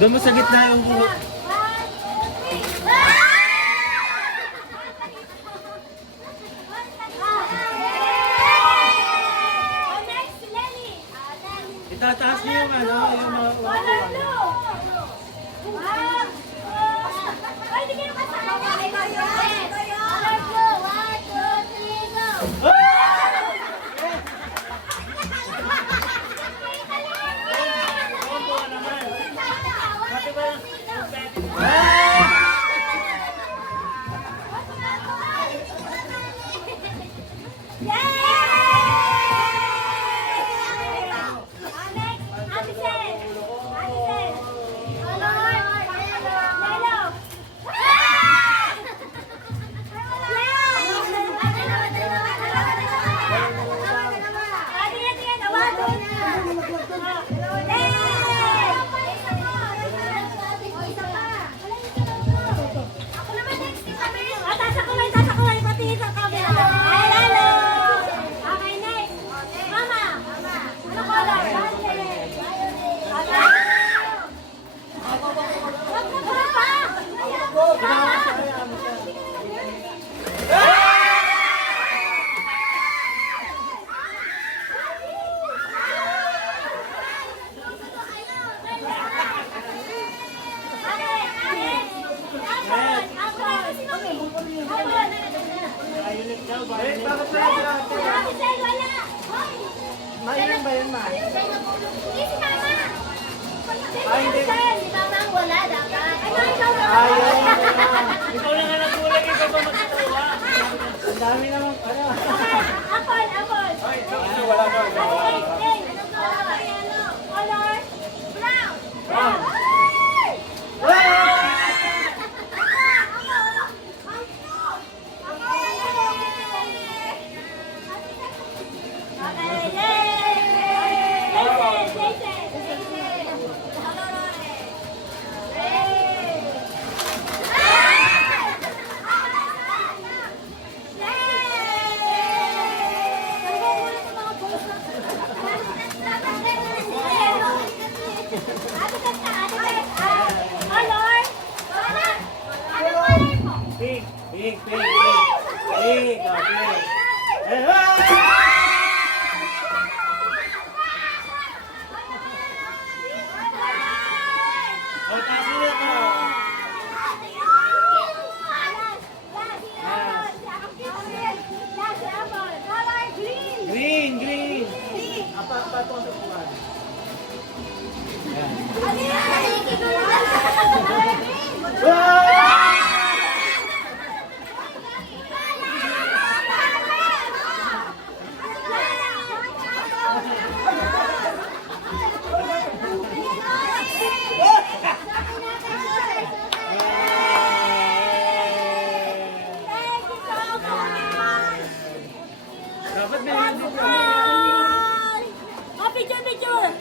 Doon mo sa gitna yung buhok. Itataas niyo yung ano, yung mga Mainan ba yun, Ma? Hindi si Mama! Si Mama ang wala dapat. Ayaw! Ikaw lang nga nagkulang, ikaw ba magkatawa? Ang dami naman, ano? Apple, apple! Wala na. Color? Brown! Brown! Pink, pink, pink, pink. Pink, oh, pink. Oh, taas mo na ko. Green, green. Apa ito ang sukuan? Wow!